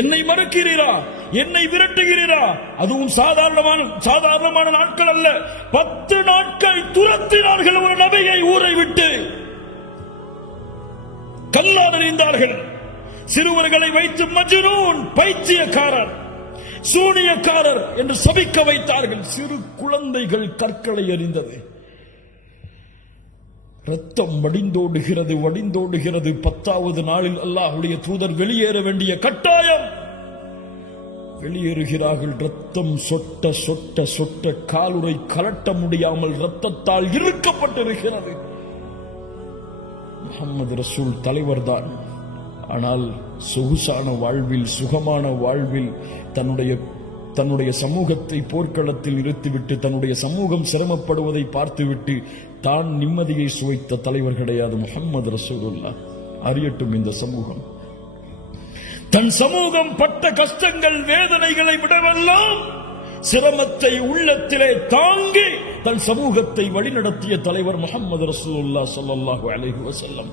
என்னை மறுக்கிறீரா, என்னை விரட்டுகிறீரா? அதுவும் சாதாரணமான நாட்கள் அல்ல. 10 நாட்கள் துரத்தினார்கள் ஒரு நபியை ஊரை விட்டு. கல்லால் எறிந்தார்கள். சிறுவர்களை வைத்து மஜ்னூன், பைத்தியக்காரர், சூனியக்காரர் என்று சபிக்க வைத்தார்கள். சிறு குழந்தைகள் கற்களை எறிந்தது. ரத்தம் வடிந்தோடுகிறது. 10வது நாளில் அல்லாஹ்வுடைய தூதர் வெளியேற வேண்டிய கட்டாயம். வெளியேறுகிறார்கள். ரத்தம் சொட்ட சொட்ட சொட்ட காலுறை கலட்ட முடியாமல் ரத்தத்தால் இறுக்கப்பட்டிருக்கிறது. முஹம்மது ரசூல் தலைவர்தான். ஆனால் சொகுசான வாழ்வில், சுகமான வாழ்வில் தன்னுடைய சமூகத்தை போர்க்களத்தில் நிறுத்திவிட்டு தன்னுடைய சமூகம் சிரமப்படுவதை பார்த்துவிட்டு தான் நிம்மதியை சுவைத்த தலைவர் கிடையாது முஹம்மது ரசூலுல்லாஹ். அறியட்டும் இந்த சமூகம். தன் சமூகம் பட்ட கஷ்டங்கள், வேதனைகளை விடவெல்லாம் சிரமத்தை உள்ளத்திலே தாங்கி தன் சமூகத்தை வழிநடத்திய தலைவர் முஹம்மது ரசூலுல்லாஹ் ஸல்லல்லாஹு அலைஹி வஸல்லம்.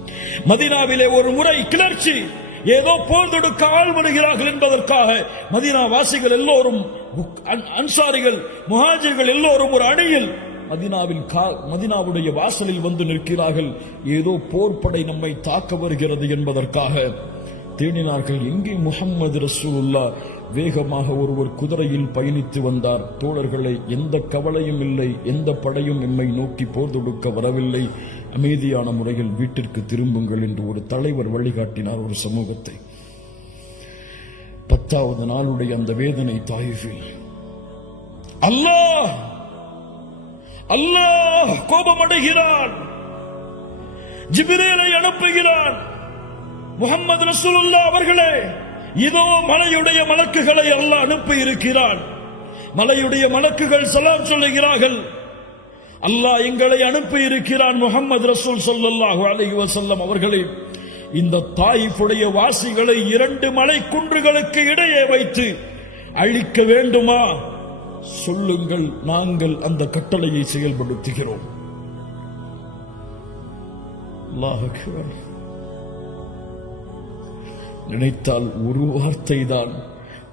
மதீனாவிலே ஒரு முறை கிளர்ச்சி, ஏதோ போர் தொடுக்க ஆள் வருகிறார்கள் என்பதற்காக மதீனா வாசிகள் எல்லோரும், அன்சாரிகள், முஹாஜிர்கள் எல்லோரும் ஒரு அணியில் மதீனாவுடைய வாசலில் வந்து நிற்கிறார்கள். ஏதோ போர்ப்படை நம்மை தாக்க வருகிறது என்பதற்காக தேடினார்கள். எங்கே முஹம்மது ரசூலுல்லாஹ்? வேகமாக ஒருவர் குதிரையில் பயணித்து வந்தார். தோழர்களை, எந்த கவலையும் இல்லை, எந்த படையும் எம்மை நோக்கி போர் தொடுக்க வரவில்லை, அமைதியான முறையில் வீட்டிற்கு திரும்புங்கள் என்று ஒரு தலைவர் வழிகாட்டினார் ஒரு சமூகத்தை. 10வது நாளுடைய அந்த வேதனை தாயிஃபில். அல்லாஹ் கோபமடைகிறான். ஜிப்ரீலை அனுப்புகிறான். முஹம்மது ரசூலுல்லாஹ் அவர்களே, இதோ மலையுடைய மலக்குகளை அல்லாஹ் அனுப்பி இருக்கிறான். மலையுடைய மலக்குகள் சலாம் சொல்லுகிறார்கள். அல்லாஹ் எங்களை அனுப்பி இருக்கிறான். முஹம்மது ரசூல் ஸல்லல்லாஹு அலைஹி வஸல்லம் அவர்களே, இந்த தாயிஃபுடைய வாசிகளை 2 மலை குன்றுகளுக்கு இடையே வைத்து அழிக்க வேண்டுமா? சொல்லுங்கள், நாங்கள் அந்த கட்டளையை செயல்படுத்துகிறோம். அல்லாஹ் அக்பர். நினைத்தால் ஒரு வார்த்தை தான்,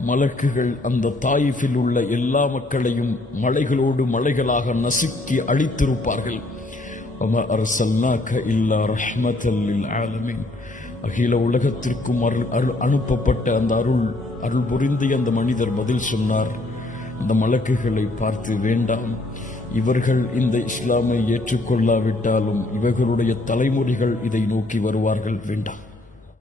மலக்குகள் அந்த தாயிஃபில் உள்ள எல்லா மக்களையும் மலைகளோடு மலைகளாக நசுக்கி அழித்திருப்பார்கள். வமா அர்சல்னாக இல்லா ரஹ்மத்தல் லில் ஆலமீன். அகில உலகத்திற்கும் அனுப்பப்பட்ட அந்த அருள் புரிந்திய அந்த மனிதர் பதில் சொன்னார். அந்த மலக்குகளை பார்த்து, வேண்டாம், இவர்கள் இந்த இஸ்லாமை ஏற்றுக்கொள்ளாவிட்டாலும் இவர்களுடைய தலைமுறைகள் இதை நோக்கி வருவார்கள், வேண்டாம்.